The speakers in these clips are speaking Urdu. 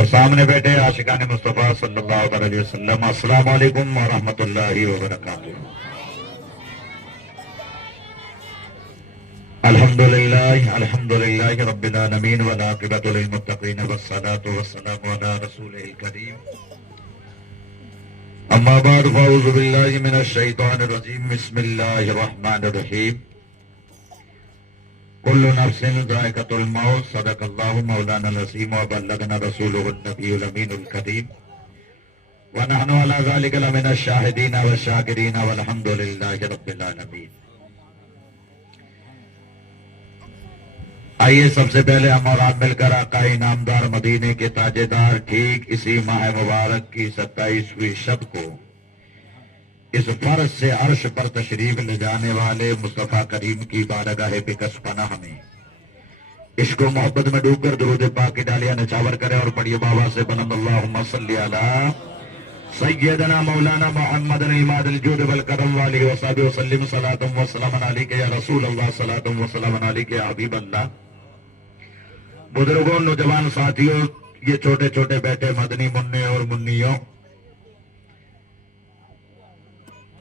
اور سامنے بیٹھے عاشقان مصطفیٰ صلی اللہ علیہ وسلم، السلام علیکم ورحمۃ اللہ وبرکاتہ۔ الحمدللہ رب العالمین والعاقبۃ للمتقین والصلاة والسلام علی رسولہ الکریم، اما بعد فاعوذ باللہ من الشیطان الرجیم، بسم اللہ الرحمن الرحیم۔ کل نفس ذائقۃ الموت، صدق اللہ مولانا العظیم وبلغنا رسولہ النبی الامین الکریم، ونحن علی ذلک لمن الشاہدین والشاکرین والحمد للہ رب العالمین۔ آئیے سب سے پہلے ہم اور آپ مل کر آقا انعامدار مدینے کے تاجدار ٹھیک اسی ماہ مبارک کی 27ویں شب کو اس فرض سے عرش پر تشریف لے جانے والے مصطفیٰ کریم کی بارگاہ بکش پناہ میں عشق و محبت میں ڈوب کر درود پاک کی ڈالیاں نچھاور کرے اور پڑھیے بابا سے بلند اللہم صلی علی سیدنا مولانا محمد العماد الجود والکرم والہ وصحبہ وسلم، صلاۃ و سلام علیک یا رسول اللہ، صلاۃ و سلام علیک یا حبیب اللہ۔ بزرگوں، نوجوان ساتھیوں، یہ چھوٹے چھوٹے بیٹے مدنی منع اور منیوں،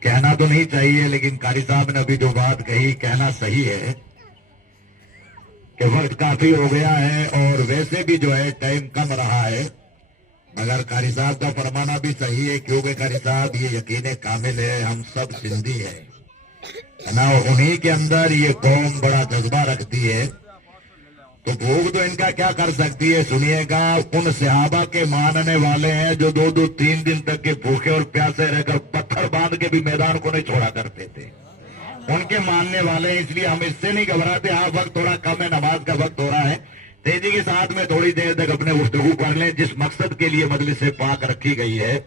کہنا تو نہیں چاہیے لیکن قاری صاحب نے ابھی جو بات کہی کہنا صحیح ہے کہ وقت کافی ہو گیا ہے اور ویسے بھی جو ہے ٹائم کم رہا ہے، مگر قاری صاحب کا فرمانا بھی صحیح ہے، کیونکہ قاری صاحب یہ یقین کامل ہے ہم سب سندھی ہیں نا، انہی کے اندر یہ قوم بڑا جذبہ رکھتی ہے، تو بھوک تو ان کا کیا کر سکتی ہے۔ سنیے گا، ان صحابہ کے ماننے والے ہیں جو 2-3 دن تک کے بھوکے اور پیاسے رہ کر پتھر باندھ کے بھی میدان کو نہیں چھوڑا کرتے تھے، ان کے ماننے والے ہیں، اس لیے ہم اس سے نہیں گھبراتے۔ آپ وقت تھوڑا کم ہے، نماز کا وقت ہو رہا ہے، تیزی کے ساتھ میں تھوڑی دیر تک اپنے گفتگو کر لیں جس مقصد کے لیے مجلس پاک رکھی گئی ہے۔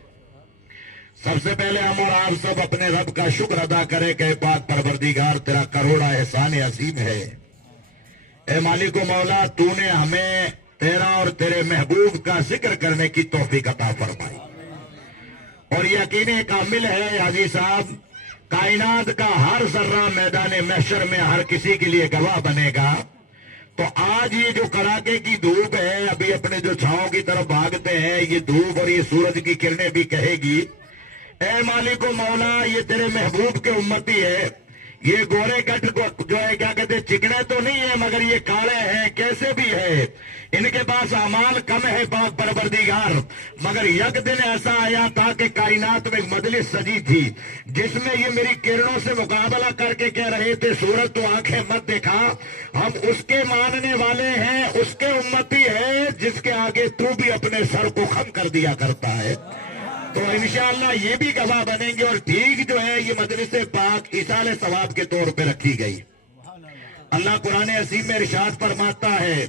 سب سے پہلے ہم اور آپ سب اپنے رب کا شکر ادا کریں کہ پاک پروردگار تیرا کروڑا احسان عظیم ہے۔ اے مالک و مولا، تو نے ہمیں تیرا اور تیرے محبوب کا ذکر کرنے کی توفیق عطا فرمائی، اور یقین کامل ہے عزیز صاحب، کائنات کا ہر ذرہ میدان محشر میں ہر کسی کے لیے گواہ بنے گا۔ تو آج یہ جو کڑاکے کی دھوپ ہے، ابھی اپنے جو چھاؤں کی طرف بھاگتے ہیں، یہ دھوپ اور یہ سورج کی کرنیں بھی کہے گی اے مالک و مولا، یہ تیرے محبوب کے امتی ہے، یہ گورے گٹھ کو جو ہے کیا کہتے چکنے تو نہیں ہے مگر یہ کالے ہیں، کیسے بھی ہے، ان کے پاس اعمال کم ہے پاک پروردگار، مگر یک دن ایسا آیا تھا کہ کائنات میں ایک مجلس سجی تھی جس میں یہ میری کرنوں سے مقابلہ کر کے کہہ رہے تھے سورج تو آنکھیں مت دکھا، ہم اس کے ماننے والے ہیں، اس کے امتی ہے جس کے آگے تو بھی اپنے سر کو خم کر دیا کرتا ہے۔ تو انشاءاللہ یہ بھی گواہ بنیں گے، اور ٹھیک جو ہے یہ مجلس پاک ایصال ثواب کے طور پہ رکھی گئی۔ اللہ قرآن عظیم میں ارشاد فرماتا ہے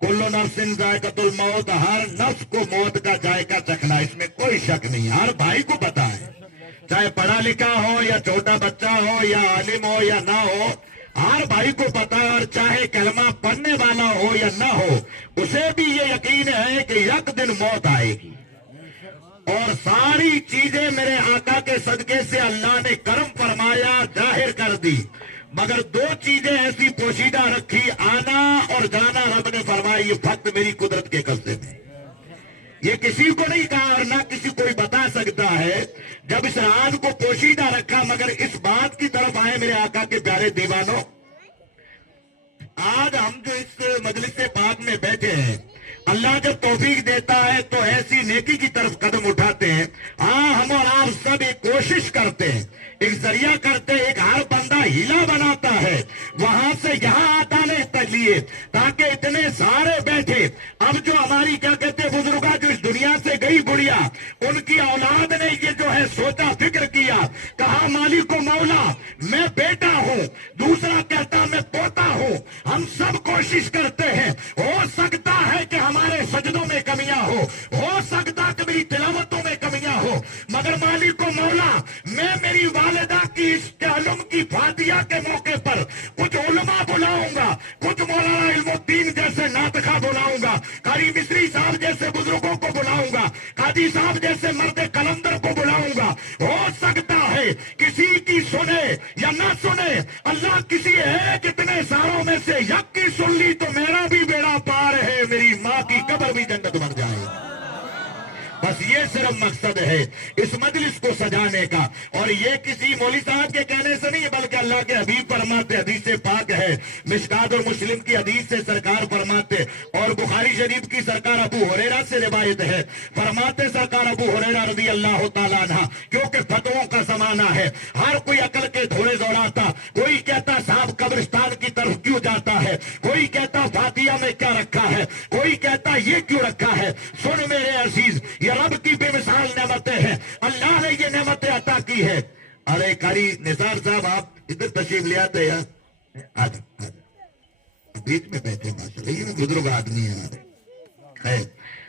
کل نفس ذائقۃ الموت، ہر نفس کو موت کا ذائقہ چکھنا، اس میں کوئی شک نہیں، ہر بھائی کو پتا ہے، چاہے پڑھا لکھا ہو یا چھوٹا بچہ ہو یا عالم ہو یا نہ ہو، ہر بھائی کو پتا ہے، اور چاہے کلمہ پڑھنے والا ہو یا نہ ہو، اسے بھی یہ یقین ہے کہ یک دن موت آئے گی، اور ساری چیزیں میرے آقا کے صدقے سے اللہ نے کرم فرمایا، ظاہر کر دی، مگر 2 چیزیں ایسی پوشیدہ رکھی، آنا اور جانا رب نے فرمایا یہ فقط میری قدرت کے قبضے میں، یہ کسی کو نہیں کہا اور نہ کسی کوئی بتا سکتا ہے۔ جب اس راز کو پوشیدہ رکھا، مگر اس بات کی طرف آئے میرے آقا کے پیارے دیوانوں، آج ہم جو اس مجلس پاک میں بیٹھے ہیں، اللہ جب توفیق دیتا ہے تو ایسی نیکی کی طرف قدم اٹھاتے ہیں۔ ہاں، ہم اور آپ سب ایک کوشش کرتے ہیں، ایک ذریعہ کرتے ہیں، ایک ہر بندہ ہیلا بناتا ہے وہاں سے یہاں آنے تک لیے، تاکہ اتنے سارے بیٹھے، اب جو ہماری کیا کہتے ہیں بزرگاں جو اس دنیا سے گئی گڑیا، ان کی اولاد نے یہ جو ہے سوچا فکر کیا، کہا مالک و مولا میں بیٹا ہوں، دوسرا کہتا میں پوتا ہوں، ہم سب کوشش کرتے ہیں، ہو سکتا ہے کہ ہمارے سجدوں میں کمیاں ہو سکتا کہ میری تلاوتوں میں کمیاں ہو، مگر مالک و مولا میں میری والدہ کی اس علم کی فاتحہ کے موقع پر کچھ علماء بلاؤں گا، کچھ مولانا علم الدین جیسے ناطقہ بلاؤں گا، قاری مصری صاحب جیسے بزرگوں کو بلاؤں گا، قاضی صاحب جیسے مرد قلندر کو بلاؤں گا، ہو سکتا ہے کسی کی سنے یا نہ سنے، اللہ کسی ہے کتنے ساروں میں سے یک کی سن لی تو میرا بھی بیڑا پار ہے، میری ماں کی قبر بھی جنت بن جائے۔ بس یہ صرف مقصد ہے اس مجلس کو سجانے کا، اور یہ کسی مولوی صاحب کے کہنے سے نہیں ہے، بلکہ اللہ کے حبیب فرماتے، حدیث پاک ہے مشکات اور مسلم کی حدیث سے سرکار فرماتے، اور بخاری شریف کی سرکار ابو ہریرہ سے روایت ہے، فرماتے سرکار ابو ہریرہ رضی اللہ تعالیٰ عنہ، کیونکہ فتووں کا زمانہ ہے، ہر کوئی عقل کے دھوڑے دوڑاتا، کوئی کہتا صاحب قبرستان کی طرف کیوں جاتا ہے، کوئی کہتا فاتحہ میں کیا رکھا ہے، کوئی کہتا یہ کیوں رکھا ہے۔ سن میرے عزیز، یہ رب کی بے مثال نعمتیں ہیں، اللہ نے یہ نعمتیں عطا کی ہے۔ ارے قاری نثار صاحب آپ ادھر تشریف لے آتے ہیں، بیچ میں بیٹھے ماشاءاللہ، یہ بزرگ آدمی ہیں ہمارے، خیر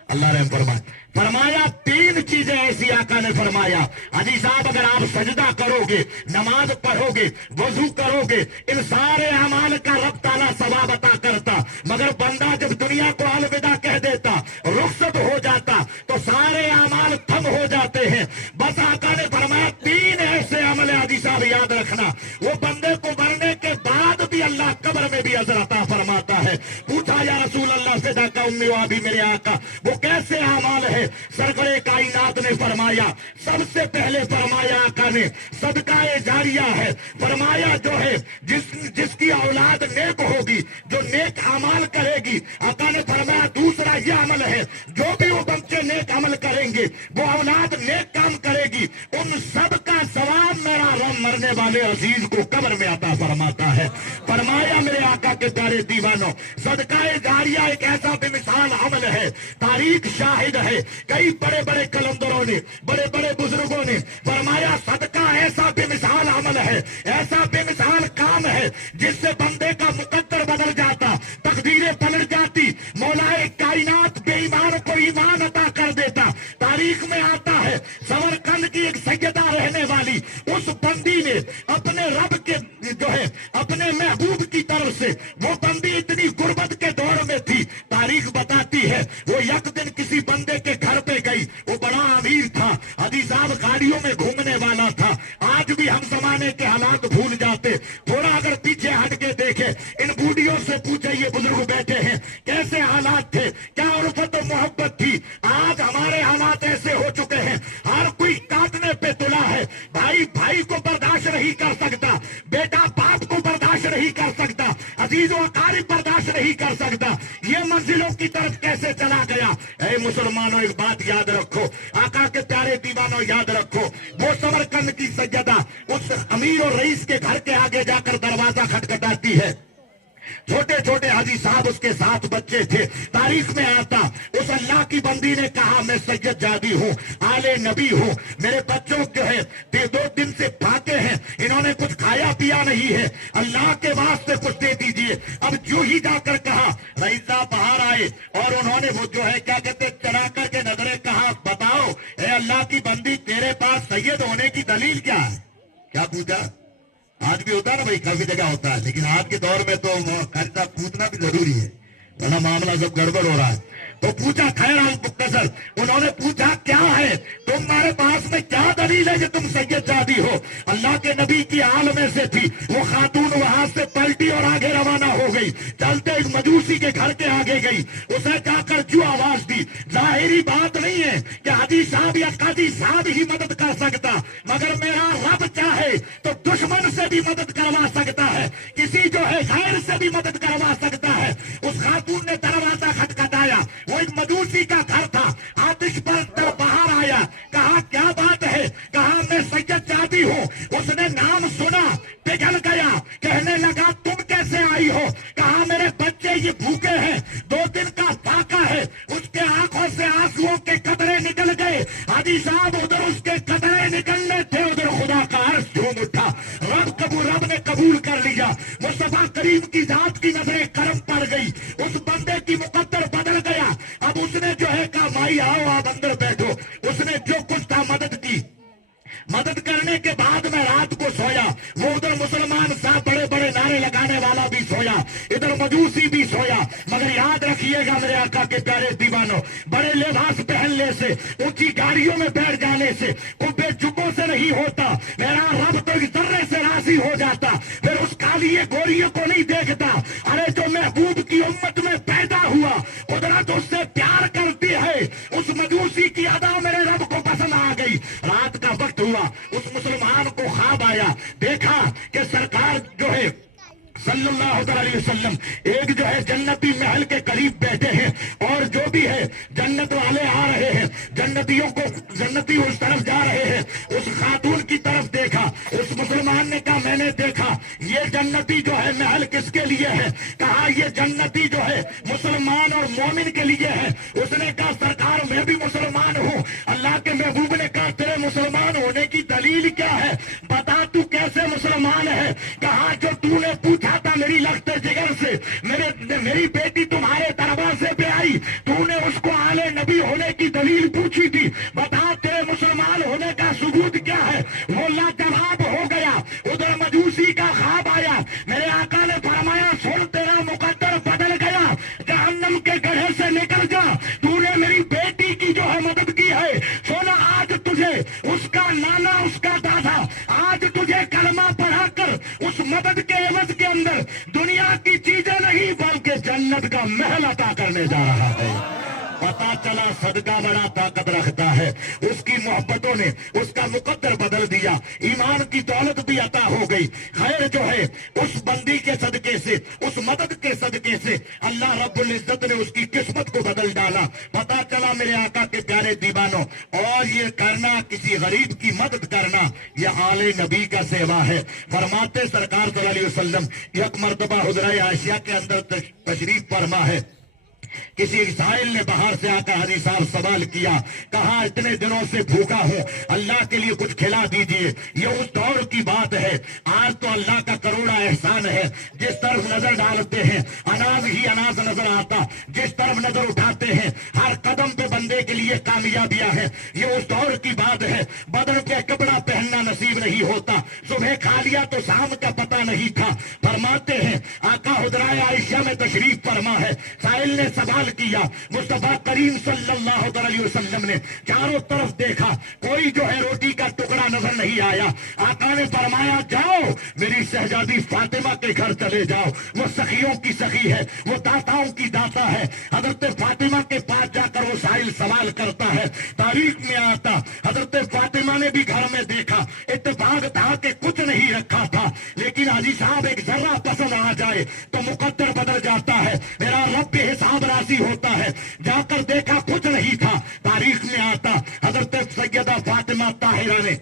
اللہ رحم فرمائے۔ فرمایا تین چیزیں ایسی آقا نے فرمایا، حاجی صاحب اگر آپ سجدہ کرو گے، نماز پڑھو گے، وضو کرو گے، ان سارے اعمال کا رب تعالیٰ ثواب عطا کرتا، مگر بندہ جب دنیا کو الوداع کہہ دیتا، رخصت ہو جاتا، تو سارے اعمال تھم ہو جاتے ہیں۔ بس آقا نے فرمایا تین ایسے عمل ہیں حاجی صاحب یاد رکھنا، وہ بندے کو مرنے کے بعد بھی اللہ قبر میں بھی اجر عطا فرماتا ہے۔ پوچھا یا رسول اللہ فداک امی و ابی میرے آقا وہ کیسے اعمال ہے؟ سرکڑ کائنات نے فرمایا، سب سے پہلے فرمایا آقا نے صدقہ جاریہ ہے، فرمایا جو ہے جس کی اولاد نیک ہوگی، جو نیک عمل کرے گی، آقا نے فرمایا دوسرا یہ عمل ہے، جو بھی وہ بچے نیک عمل کریں گے، وہ اولاد نیک کام کرے گی، ان سب کا ثواب میرا رب مرنے والے عزیز کو قبر میں عطا فرماتا ہے۔ فرمایا میرے آقا کے پیارے دیوانوں، صدقہ جاریہ ایک ایسا بے مثال عمل ہے، تاریخ شاہد ہے، کئی بڑے بڑے کلندروں نے، بڑے بڑے بزرگوں نے فرمایا صدقہ ایسا بے مثال عمل ہے، ایسا بے مثال کام ہے جس سے بندے کا مقدر بدل جاتا، تقدیریں پلٹ جاتی، مولا کائنات بے ایمان کو ایمان عطا کر دیتا۔ تاریخ میں آتا ہے سمرقند کی ایک سیدہ رہنے والی اس بندی نے اپنے رب کے جو ہے اپنے محبوب کی طرف سے، وہ بندی اتنی غربت کے دور میں تھی، تاریخ بتاتی ہے وہ یک دن کسی بندے کے گھر پہ گئی، وہ بڑا امیر تھا، حدیث صاحب گاڑیوں میں گھومنے والا تھا۔ آج بھی ہم زمانے کے حالات بھول جاتے، تھوڑا اگر پیچھے ہٹ کے دیکھے، ان بوڑھیوں سے پوچھے یہ بزرگ بیٹھے ہیں کیسے حالات تھے، کیا الفت و محبت تھی۔ آج ہمارے حالات ایسے ہو چکے ہیں، ہر کوئی کاٹنے پہ تلا ہے، بھائی بھائی کو برداشت نہیں کر سکتا، بیٹا باپ کو برداشت نہیں کر سکتا، عزیز و اقارب برداشت نہیں کر سکتا، یہ منزلوں کی طرف کیسے چلا گیا۔ اے مسلمانوں ایک بات یاد رکھو، آقا کے پیارے دیوانوں یاد رکھو، وہ سمرقند کی سیدہ اس امیر اور رئیس کے گھر کے آگے جا کر دروازہ کھٹکھٹاتی ہے، چھوٹے چھوٹے حاجی صاحب اس کے ساتھ بچے تھے، تاریخ میں آتا اس اللہ کی بندی نے کہا میں سید جادی ہوں، آل نبی ہوں، میرے بچوں جو ہے 2 دن سے پھاکے ہیں، انہوں نے کچھ کھایا پیا نہیں ہے، اللہ کے واسطے کچھ دے دیجئے۔ اب جو ہی جا کر کہا، رئیس صاحب باہر آئے اور انہوں نے وہ جو ہے کیا کہتے چلا کر کے نظریں کہا بتاؤ اے اللہ کی بندی تیرے پاس سید ہونے کی دلیل کیا ہے؟ کیا پوچھا؟ آج بھی ہوتا ہے نا بھائی، کافی جگہ ہوتا ہے، لیکن آج کے دور میں تو قاعدہ پوچھنا بھی ضروری ہے، ورنہ معاملہ سب گڑبڑ ہو رہا ہے۔ تو پوچھا خیر مختصر، انہوں نے پوچھا کیا ہے تمہارے پاس میں، کیا دلیل ہے کہ تم سید جادی ہو؟ اللہ کے نبی کی آل میں سے تھی وہ خاتون، وہاں سے پلٹی اور آگے روانہ ہو گئی، چلتے ایک مجوسی کے گھر کے آگے گئی، اسے جا کر جو آواز دی، ظاہری بات نہیں ہے کہ حاجی صاحب یا قاضی صاحب ہی مدد کر سکتا، مگر میرا رب چاہے تو دشمن سے بھی مدد کروا سکتا ہے، کسی جو ہے غیر سے بھی مدد کروا سکتا ہے۔ اس خاتون نے دروازہ کھٹکھٹایا، وہ ایک مجوسی کا گھر تھا، آتش پر باہر آیا، کہا کیا بات ہے؟ کہا میں سید جادی ہوں۔ اس نے نام سنا، پگھل گیا، کہنے لگا تم کیسے آئی ہو؟ کہا میرے بچے یہ بھوکے ہیں، 2 دن کا فاقہ ہے۔ اس کے آنکھوں سے آنسوؤں کے قطرے نکل گئے، حاجی صاحب ادھر اس کے قطرے نکلنے تھے، ادھر خدا کا عرش جھوم اٹھا، رب نے قبول کر لیا، مصطفیٰ کریم کی ذات کی نظریں کرم پڑ گئی، اس بندے کی مقدر بدل گیا۔ اب اس نے جو ہے کہا مائی آؤ آپ اندر بیٹھو، اس نے جو کچھ تھا مدد کی، مدد کرنے کے بعد میں رات کو سویا، وہ ادھر مسلمان صاحب بڑے بڑے نعرے لگانے والا بھی سویا، ادھر مجوسی بھی سویا، مگر یاد رکھیے گا میرے آقا کے پیارے دیوانوں، بڑے لباس پہننے سے، اونچی گاڑیوں میں بیٹھ جانے سے، کبے چپوں سے نہیں ہوتا، میرا رب تو ایک ذرے سے راضی ہو جاتا، پھر اس کالیے گوریوں کو نہیں دیکھتا۔ ارے جو محبوب کی امت میں پیدا ہوا، قدرت اس سے پیار کرتی ہے، اس مجوسی کی ادا میرے سرکار جو ہے صلی اللہ علیہ وسلم ایک جو ہے جنتی محل کے قریب بیٹھے ہیں اور جو بھی ہے جنت والے آ رہے ہیں، جنتی اس طرف جا رہے ہیں، اس خاتون کی طرف دیکھا، اس مسلمان نے کہا میں نے دیکھا یہ جنتی جو ہے محل کس کے لیے ہے؟ کہا یہ جنتی جو ہے مسلمان اور مومن کے لیے ہے۔ اس نے کہا سرکار میں بھی مسلمان ہوں۔ اللہ کے محبوب نے کہا تیرے مسلمان ہونے کی دلیل کیا ہے؟ بتا تو کیسے مسلمان ہے؟ کہا جو تو نے پوچھا تھا میری لخت جگر سے، میری بیٹی تمہارے دروازے پہ آئی، تو نے اس کو آل نبی ہونے کی دلیل پوچھی تھی، بتا تیرے مسلمان ہونے کا ثبوت کیا ہے؟ وہ لاجواب ہو گیا۔ ادھر مجوسی کا خواب آیا، میرے آقا نے فرمایا سن تیرا مقدر بدل گیا، جہنم کے گڑھے سے نکل جا، تو نے میری بیٹی کی جو ہے مدد کی ہے، سن آج تجھے اس کا نانا اس کا دادا آج تجھے کلمہ پڑھا کر اس مدد کے عوض کے اندر دنیا کی چیزیں نہیں بلکہ جنت کا محل عطا کرنے جا رہا ہے۔ پتا چلا صدقہ بڑا طاقت رکھتا ہے، اس کی محبتوں نے اس کا مقدر بدل دیا، ایمان کی دولت بھی عطا ہو گئی۔ خیر جو ہے اس بندی کے صدقے سے، اس مدد کے صدقے سے اللہ رب العزت نے اس کی قسمت کو بدل ڈالا۔ پتا چلا میرے آقا کے پیارے دیوانوں، اور یہ کرنا کسی غریب کی مدد کرنا یہ آل نبی کا سیوا ہے۔ فرماتے سرکار صلی اللہ علیہ وسلم یک مرتبہ حجرہ عائشہ کے اندر تشریف فرما ہے، کسی سائل نے باہر سے آ کر حاجی صاحب سوال کیا، کہا اتنے دنوں سے بھوکا ہوں، اللہ کے لیے کچھ کھلا دیجئے۔ یہ اس دور کی بات ہے، آج تو اللہ کا کروڑا احسان ہے، جس طرف نظر ڈالتے ہیں اناج ہی اناج نظر آتا، جس طرف نظر اٹھاتے ہیں ہر قدم پہ بندے کے لیے کامیابیاں ہیں۔ یہ اس دور کی بات ہے، بدن پہ کپڑا پہننا نصیب نہیں ہوتا، صبح کھا لیا تو شام کا پتہ نہیں تھا۔ فرماتے ہیں آقا حجرہ عائشہ میں تشریف فرما ہے، سائل نے سوال کیا، مصطفیٰ کریم صلی اللہ علیہ وسلم نے چاروں طرف دیکھا، کوئی جو ہے روٹی کا ٹکڑا نظر نہیں آیا۔ آقا نے فرمایا جاؤ میری شہزادی فاطمہ کے گھر چلے جاؤ، وہ سخیوں کی سخی ہے، وہ داتاؤں کی داتا ہے۔ حضرت فاطمہ کے پاس جا کر وہ سائل سوال کرتا ہے، تاریخ میں آتا حضرت فاطمہ نے بھی گھر میں دیکھا، اتفاق تھا کہ کچھ نہیں رکھا تھا، لیکن حاجی صاحب ایک ذرہ پسند آ جائے تو مقدر بدل جاتا ہے، میرا رب حساب راضی ہوتا ہے۔ جا کر دیکھا کچھ نہیں تھا، تاریخ میں آتا حضرت سیدہ فاطمہ طاہرہ نے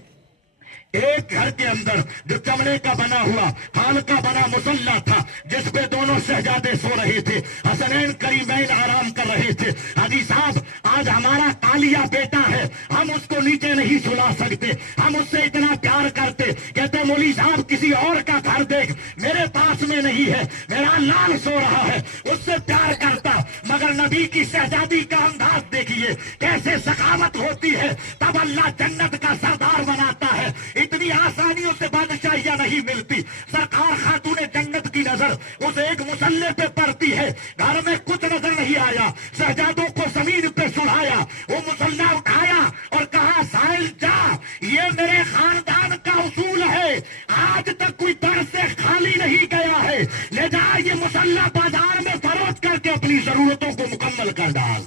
ایک گھر کے اندر جو چمڑے کا بنا ہوا خال کا بنا مصلی تھا، جس پہ دونوں شہزادے سو رہے تھے، حسنین کریمین آرام کر رہے تھے۔ حاجی صاحب آج ہمارا کالیا بیٹا ہے، ہم اس کو نیچے نہیں سلا سکتے، ہم اس سے اتنا پیار کرتے، کہتے مولوی صاحب کسی اور کا گھر دیکھ، میرے پاس میں نہیں ہے، میرا لال سو رہا ہے، اس سے پیار کرتا، مگر نبی کی شہزادی کا انداز دیکھیے کیسے سخاوت ہوتی ہے، تب اللہ جنت کا سردار بناتا ہے۔ اتنی آسانیوں سے بادشاہیاں نہیں ملتی۔ سرکار خاتون جنت کی نظر اس ایک مسلح پہ پڑتی ہے، گھر میں کچھ نظر نہیں آیا، شہزادوں کو زمین پہ سلایا، وہ مسلح اٹھایا اور کہا سائل جا، یہ میرے خاندان کا اصول ہے، آج تک کوئی در سے خالی نہیں گیا ہے، لے جا یہ مسلح بازار میں فروخت کر کے اپنی ضرورتوں کو مکمل کر ڈال۔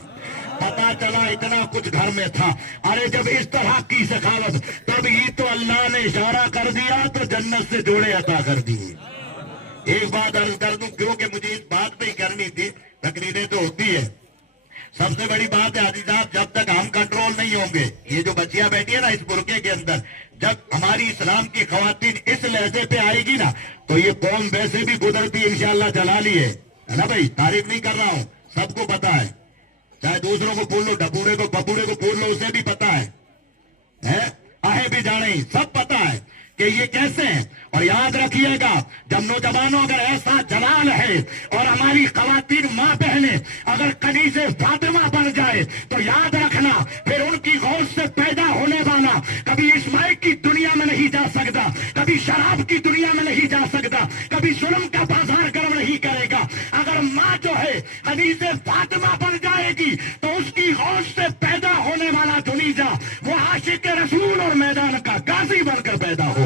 پتا چلا اتنا کچھ گھر میں تھا۔ ارے جب اس طرح کی سخاوت، تب ہی تو اللہ نے اشارہ کر دیا تو جنت سے جوڑے عطا کر دیے۔ ایک بات عرض کر دوں کیونکہ مجھے اس بات پہ ہی کرنی تھی، تقریریں تو ہوتی ہے، سب سے بڑی بات ہے حاجی صاحب جب تک ہم کنٹرول نہیں ہوں گے، یہ جو بچیاں بیٹھی ہے نا اس برقعے کے اندر، جب ہماری اسلام کی خواتین اس لہجے پہ آئے گی نا تو یہ قوم ویسے بھی قدرتی انشاءاللہ جلالی ہے نا بھائی، تعریف نہیں کر رہا ہوں، سب کو پتا ہے، چاہے دوسروں کو پھول لو، ڈبوڑے کو ببوڑے کو پھول لو، اسے بھی پتا ہے، آہے بھی جانے سب پتا ہے کہ یہ کیسے ہیں۔ اور یاد رکھیے گا جب نوجوانوں اگر ایسا جلال ہے اور ہماری خواتین ماں بہنیں اگر کنیز فاطمہ بن جائے تو یاد رکھنا پھر ان کی غوث سے پیدا ہونے والا کبھی اسماعیل کی دنیا میں نہیں جا سکتا، کبھی شراب کی دنیا میں نہیں جا سکتا، کبھی ظلم کا بازار گرم نہیں کرے گا۔ اگر ماں جو ہے کنیز فاطمہ بن جائے گی تو اس کی غوث سے پیدا ہونے والا دنیجا وہ عاشق رسول اور میدان کا غازی بن کر پیدا ہوگا۔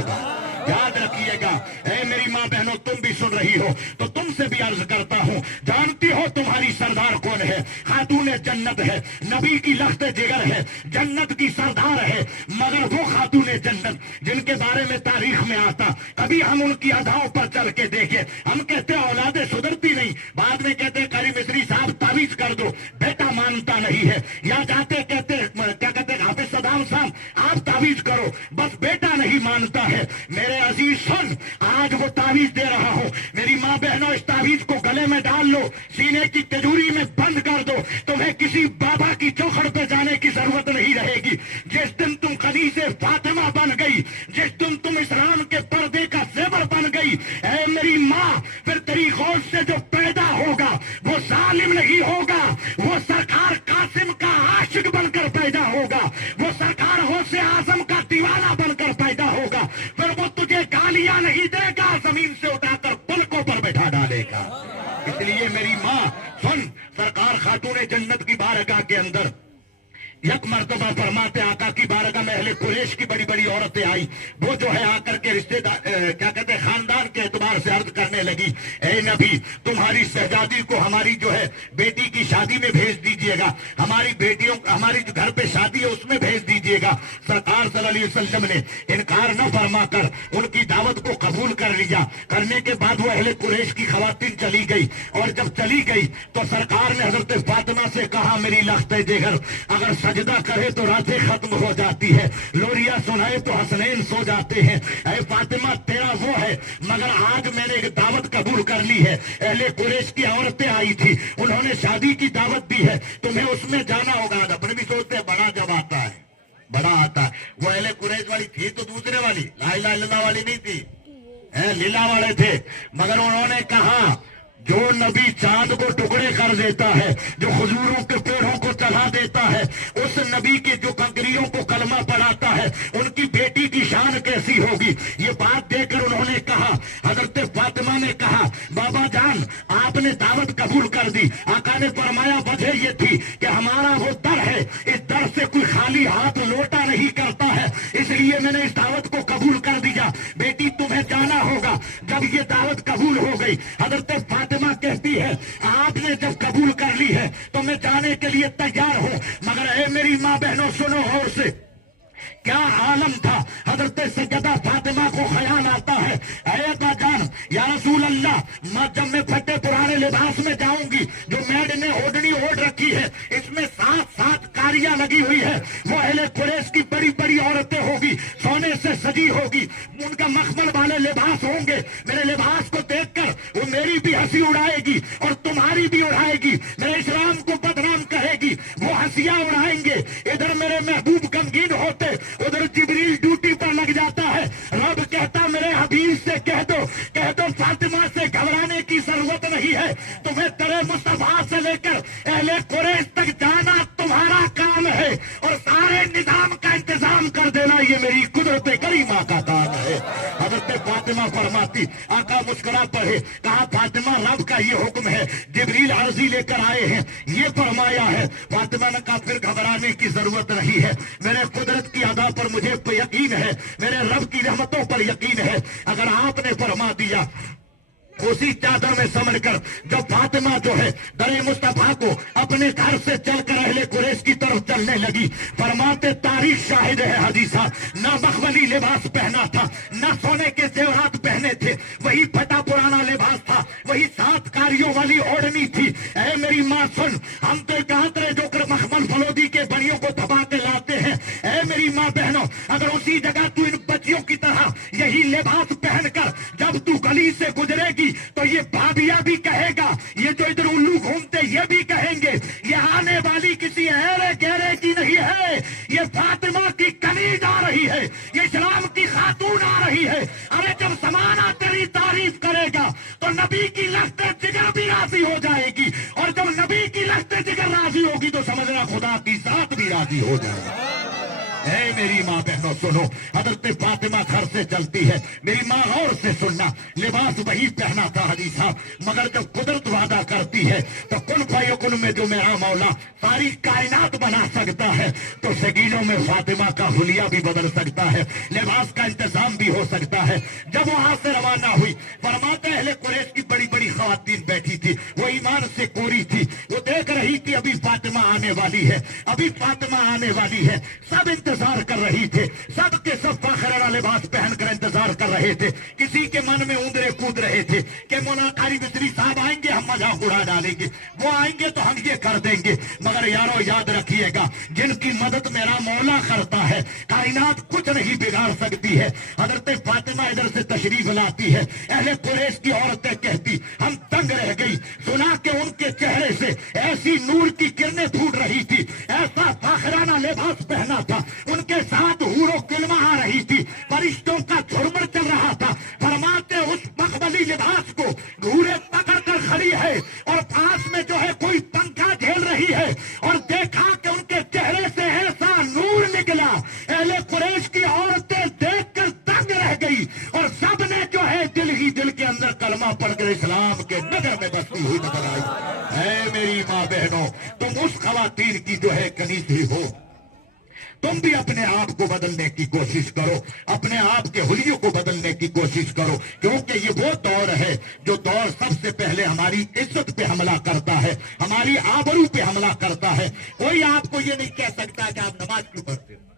یاد رکھیے گا، اے میری ماں بہنوں تم بھی سن رہی ہو تو تم سے سے بھی عرض کرتا ہوں، جانتی ہو تمہاری سردار کون ہے؟ خاتون جنت ہے، نبی کی لخت جگر ہے، جنت کی سردار ہے، مگر وہ خاتون جنت جن کے بارے میں تاریخ میں آتا، کبھی ہم ان کی اداؤں پر چل کے دیکھے، ہم کہتے اولادیں سدھرتی نہیں، بعد میں کہتے قاری مصری صاحب تعویذ کر دو، بیٹا مانتا نہیں ہے، یا جاتے کہتے کیا کہتے حافظ صدام صاحب آپ تعویذ کرو، بس بیٹا نہیں مانتا ہے۔ میرے عزیز سن، آج وہ تعویذ دے رہا ہوں، میری ماں بہنوں اس تعویذ کو گلے میں ڈال لو، سینے کی تجوری میں بند کر دو، تمہیں کسی بابا کی چوکھڑ پہ جانے کی ضرورت نہیں رہے گی۔ جس دن تم کنیزِ فاطمہ بن گئی، جس دن تم اسلام کے پردے کا زیور بن گئی، اے میری ماں، پھر تیری غوث سے جو پیدا ہوگا وہ ظالم نہیں ہوگا، وہ سرکار قاسم کا عاشق بن کر پیدا ہوگا، وہ سرکار غوث اعظم کا دیوانہ بن کر پیدا ہوگا، پھر وہ تجھے گالیاں نہیں دے گا، زمین سے اٹھا کر پلکوں پر بٹھا ڈالے گا۔ اس لیے میری ماں سن، سرکار خاتون جنت کی بارگاہ کے اندر یک مرتبہ فرماتے آقا کی بارگاہ میں اہل قریش کی بڑی بڑی عورتیں آئی، وہ جو ہے آ کر کے رشتے دار کیا کہتے ہیں خاندان کے اعتبار سے عرض کرنے لگی، اے نبی تمہاری شہزادی کو ہماری جو ہے بیٹی کی شادی میں بھیج دیجئے گا، ہماری بیٹیوں ہماری جو گھر پہ شادی ہے اس میں بھیج دیجئے گا۔ سرکار صلی اللہ علیہ وسلم نے انکار نہ فرما کر ان کی دعوت کو قبول کر لیا۔ کرنے کے بعد وہ اہل قریش کی خواتین چلی گئی، اور جب چلی گئی تو سرکار نے حضرت فاطمہ سے کہا، میری لخت جگر اگر سجدہ کرے تو راتیں ختم ہو جاتی ہے، لوریا سنائے تو حسنین سو جاتے ہیں، اے فاطمہ تیرا وہ ہے، مگر آج میں نے ایک دعوت قبول کر لی ہے۔ اہل قریش کی عورتیں آئی تھی، انہوں نے شادی کی دعوت دی ہے، تمہیں اس میں جانا ہوگا۔ اپنے بھی سوچتے ہیں بڑا جب آتا ہے بڑا آتا ہے، وہ اہل قریش والی تھی تو دوسرے والی لا الہ الا اللہ والی نہیں تھی، لیلا والے تھے، مگر انہوں نے کہا جو نبی چاند کو ٹکڑے کر دیتا ہے، جو کھجوروں کے پیڑوں کو چلا دیتا ہے، اس نبی کے جو کنکریوں کو کلمہ پڑھاتا ہے، ان کی بیٹی کی شان کیسی ہوگی۔ یہ بات دے کر انہوں نے کہا، حضرت فاطمہ نے کہا، بابا جان آپ نے دعوت قبول کر دی۔ آقا نے فرمایا وجہ یہ تھی کہ ہمارا وہ در ہے، اس در سے کوئی خالی ہاتھ لوٹا نہیں کرتا ہے، اس لیے میں نے اس دعوت کو قبول کر دیا۔ بیٹی تمہیں جانا ہوگا۔ جب یہ دعوت قبول ہو گئی، حضرت فاطمہ کہتی ہے آپ نے جب قبول کر لی ہے تو میں جانے کے لیے تیار ہوں، مگر اے میری ماں بہنوں سنو غور سے، کیا عالم تھا۔ حضرت سیدہ فاطمہ کو خیال آتا ہے، اے ابا جان یا رسول اللہ، جب میں پھٹے پرانے لباس میں جاؤں گی، جو میڈ نے اوڑھنی اوڑھ رکھی ہے اس میں 7 کاریاں لگی ہوئی ہے، وہ اہل قریش کی بڑی بڑی عورتیں ہوگی، سونے سے سجی ہوگی، ان کا مخمل والے لباس ہوں گے، میرے لباس کو دیکھ کر وہ میری بھی ہنسی اڑائے گی اور تمہاری بھی اڑائے گی، میرے اسلام کو بدنام کہے گی، وہ ہنسیاں اڑائیں گے۔ ادھر میرے محبوب غمگین ہوتے، ادھر جبریل ڈیوٹی پر لگ جاتا ہے، رب کہتا میرے حبیب سے کہہ دو فاطمہ سے گھبرانے کی ضرورت نہیں ہے، تمہیں تیرے مصطفیٰ سے لے کر اہل قریش تک جانا تمہارا کام ہے، اور سارے نظام کا انتظام کر دینا یہ میری قدرت کریمہ کا کام ہے۔ حضرت فاطمہ فرماتی، آقا مسکرا پڑے، کہا فاطمہ رب کا یہ حکم ہے، جبریل عرضی لے کر آئے ہیں، یہ فرمایا ہے۔ فاطمہ نے کہا پھر گھبرانے کی ضرورت نہیں ہے، میرے قدرت کی ادا پر مجھے یقین ہے، میرے رب کی رحمتوں پر یقین ہے، اگر آپ نے فرما دیا۔ اسی چادر میں سمجھ کر جب فاطمہ جو ہے در مصطفیٰ کو اپنے گھر سے چل کر اہل قریش کی طرف چلنے لگی، فرماتے تاریخ شاہد ہے حدیثہ، نہ مخملی لباس پہنا تھا، نہ سونے کے زیورات پہنے تھے، وہی پھٹا پرانا لباس تھا، وہی 7 کاریوں والی اوڑھنی تھی۔ اے میری ماں سن، ہم تو کہتے جو کر مخمل فلودی کے بڑیوں کو دبا کے لاتے ہیں، اے میری ماں بہنوں اگر اسی جگہ تو ان بچیوں کی طرح یہی لباس پہن کر جب تو گلی سے گزرے گی تو یہ بھابیا بھی کہے گا، یہ جو ادھر الو گھومتے یہ بھی کہیں گے یہ آنے والی کسی ایرے گہرے کی نہیں ہے، یہ فاطمہ کی کنیز آ رہی ہے، یہ اسلام کی خاتون آ رہی ہے۔ ارے جب زمانہ تیری تعریف کرے گا تو نبی کی لخت جگر بھی راضی ہو جائے گی، اور جب نبی کی لخت جگر راضی ہوگی تو سمجھنا خدا کی ذات بھی راضی ہو جائے گی۔ اے میری ماں بہنوں سنو، حضرت فاطمہ گھر سے چلتی ہے، میری ماں غور سے سننا، لباس وہی پہنا تھا حاجی صاحب، مگر جب قدرت وعدہ کرتی ہے تو کن فیکن میں جو میرا مولا ساری کائنات بنا سکتا ہے تو سگینوں میں فاطمہ کا حلیہ بھی بدل سکتا ہے، لباس کا انتظام بھی ہو سکتا ہے۔ جب وہاں سے روانہ ہوئی، فرماتے اہل قریش کی بڑی بڑی خواتین بیٹھی تھی، وہ ایمان سے کوری تھی، وہ دیکھ رہی تھی ابھی فاطمہ آنے والی ہے، ابھی فاطمہ آنے والی ہے، سب انتظار کر رہی تھے، سب کے سب فاخرانہ لباس پہن کر انتظار کر رہے تھے، کسی کے من میں اوندرے کود رہے تھے کہ مولا قاری مصری صاحب آئیں گے ہم مذاق اڑا ڈالیں گے، وہ آئیں گے تو ہم یہ کر دیں گے، مگر یارو یاد رکھیے گا جن کی مدد میرا مولا کرتا ہے کائنات کچھ نہیں بگاڑ سکتی ہے۔ حضرت فاطمہ ادھر سے تشریف لاتی ہے، اہل قریش کی عورتیں کہتی ہم تنگ رہ گئی، سنا کہ ان کے چہرے سے ایسی نور کی کرنیں پھوٹ رہی تھی، ایسا فاخرانہ لباس پہنا تھا، ان کے ساتھ حور و کلمہ آ رہی تھی، فرشتوں کا جھرمر چل رہا تھا، فرماتے اس مقبلی لباس کو حوریں پکڑ کر کھڑی ہے اور پاس میں جو ہے کوئی پنکھا جھیل رہی ہے، اور دیکھا کہ ان کے چہرے سے ایسا نور نکلا، اہل قریش کی عورتیں دیکھ کر تنگ رہ گئی اور سب نے جو ہے دل ہی دل کے اندر کلمہ پڑھ کر اسلام کے نگر میں بستی ہوئی نظر آئی۔ اے میری ماں بہنوں، تم اس خواتین کی جو ہے کنیزی ہو، تم بھی اپنے آپ کو بدلنے کی کوشش کرو، اپنے آپ کے حلیوں کو بدلنے کی کوشش کرو، کیونکہ یہ وہ دور ہے جو دور سب سے پہلے ہماری عزت پہ حملہ کرتا ہے، ہماری آبرو پہ حملہ کرتا ہے۔ کوئی آپ کو یہ نہیں کہہ سکتا کہ آپ نماز کیوں پڑھتے ہو،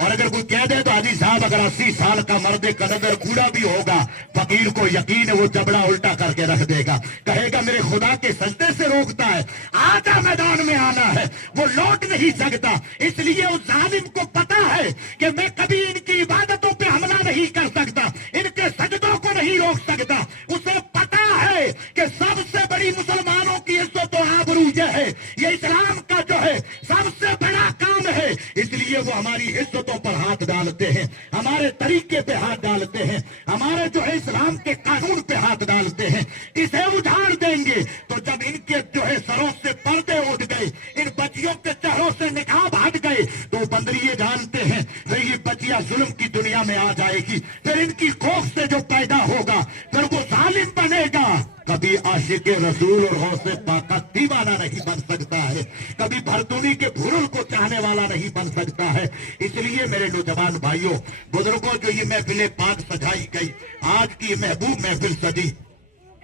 اور اگر کوئی کہہ دے تو حاجی صاحب اگر 80 سال کا مرد قدر کوڑا بھی ہوگا، فقیر کو یقین ہے وہ جبڑا الٹا کر کے رکھ دے گا، کہے گا میرے خدا کے سجدے سے روکتا ہے، آجا میدان میں آنا ہے، وہ لوٹ نہیں سکتا، اس لیے اس ظالم کو پتا ہے کہ میں کبھی ان کی عبادتوں پہ حملہ نہیں کر سکتا، ان کے سجدوں کو نہیں روک سکتا، اسے پتا ہے کہ سب سے بڑی مسلمانوں کی عزت و آبرو یہ ہے، یہ اسلام کا جو ہے سب سے بڑا کام ہے، اس لیے وہ ہماری عزت پر ہاتھ ڈالتے ہیں، ہمارے طریقے پہ ہاتھ ڈالتے ہیں، ہمارے جو ہے اسلام کے قانون پہ ہاتھ ڈالتے ہیں، اسے اجھاڑ دیں گے تو جب ان کے جو ہے سروں سے پردے اٹھ گئے، ان بچیوں کے چہروں سے نقاب ہٹ گئے تو بندری یہ جانتے ہیں پھر یہ بچیاں ظلم کی دنیا میں آ جائے گی، پھر ان کی کوکھ سے جو پیدا ہوگا پھر وہ ظالم بنے گا، کبھی عاشق رسول اور غوث پاک کا دیوانہ نہیں بن سکتا ہے، کبھی بھردونی کے بھرل کو چاہنے والا نہیں بن سکتا ہے۔ اس لیے میرے نوجوان بھائیوں بزرگوں جو یہ محفل پاک سجائی گئی، آج کی محبوب محفل سجی،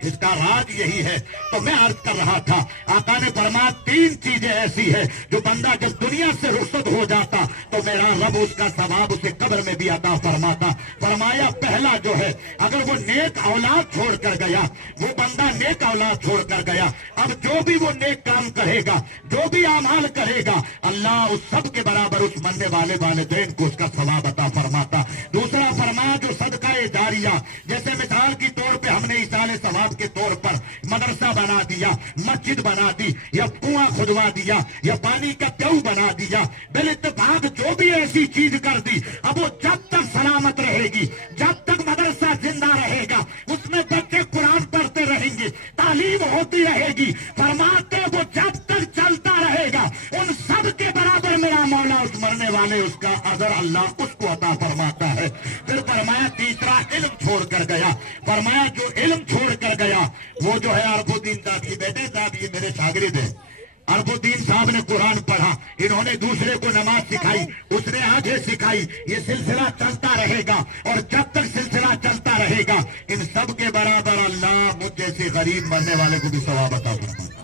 اس کا راج یہی ہے۔ تو میں عرض کر رہا تھا آقا نے فرمایا 3 چیزیں ایسی ہے جو بندہ جب دنیا سے رخصت ہو جاتا تو میرا رب اس کا ثواب اسے قبر میں بھی عطا فرماتا۔ فرمایا پہلا جو ہے اگر وہ نیک اولاد چھوڑ کر گیا، وہ بندہ نیک اولاد چھوڑ کر گیا، اب جو بھی وہ نیک کام کرے گا، جو بھی اعمال کرے گا، اللہ اس سب کے برابر اس مرنے والے والدین کو اس کا ثواب عطا فرماتا۔ دوسرا فرمایا جو صدقہ جاریہ، جیسے مثال کی طور پہ ہم نے ایصال ثواب کے طور پر مدرسہ بنا دیا، مسجد بنا دی، یا کنواں کھدوا دیا، یا پانی کا پیو بنا دیا، بال اتفاق جو بھی ایسی چیز کر دی، اب وہ جب تک سلامت رہے گی، جب تک مدرسہ زندہ رہے گا، اس میں بچے قرآن پڑھتے رہیں گے، تعلیم ہوتی رہے گی، فرماتے وہ جب تک چلتا رہے گا ان سب کے برابر میرا مولا اس مرنے والے اس کا اجر اللہ اس کو عطا فرماتا ہے۔ پھر فرمایا تیسرا علم چھوڑ کر گیا، فرمایا جو علم چھوڑ کر گیا وہ جو ہے عرب الدین صاحب، یہ بیٹے صاحب یہ میرے شاگرد ہیں، عرب الدین صاحب نے قرآن پڑھا، انہوں نے دوسرے کو نماز سکھائی، اس نے آگے سکھائی، یہ سلسلہ چلتا رہے گا اور جب تک سلسلہ چلتا رہے گا ان سب کے برابر اللہ مجھ جیسے غریب مرنے والے کو بھی ثواب عطا فرمائے۔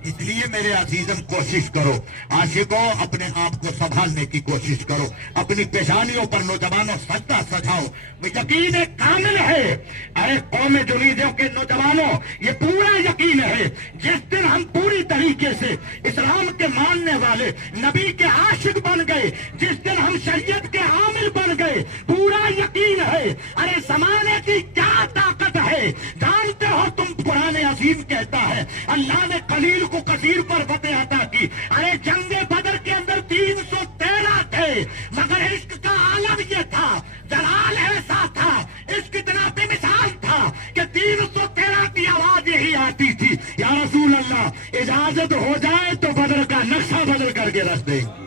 اس لیے میرے عزیزم کوشش کرو، عاشقوں اپنے آپ کو سنبھالنے کی کوشش کرو، اپنی پیشانیوں پر نوجوانوں سجدہ سجاؤ، یقین کامل ہے۔ ارے قوم جنیدوں کے نوجوانوں یہ پورا یقین ہے جس دن ہم پوری طریقے سے اسلام کے ماننے والے نبی کے عاشق بن گئے، جس دن ہم شریعت کے عامل بن گئے، پورا یقین ہے۔ ارے زمانے کی کیا طاقت ہے جانتے ہو تم؟ قرآن عظیم کہتا ہے اللہ نے قلیل کو کثیر پر فتح عطا کی۔ ارے جنگ بدر کے اندر 313 تھے، مگر عشق کا عالم یہ تھا، جلال ایسا تھا، عشق اتنا بے مثال تھا کہ 313 کی آواز یہی آتی تھی یا رسول اللہ اجازت ہو جائے تو بدر کا نقشہ بدل کر کے رکھ دیں گے۔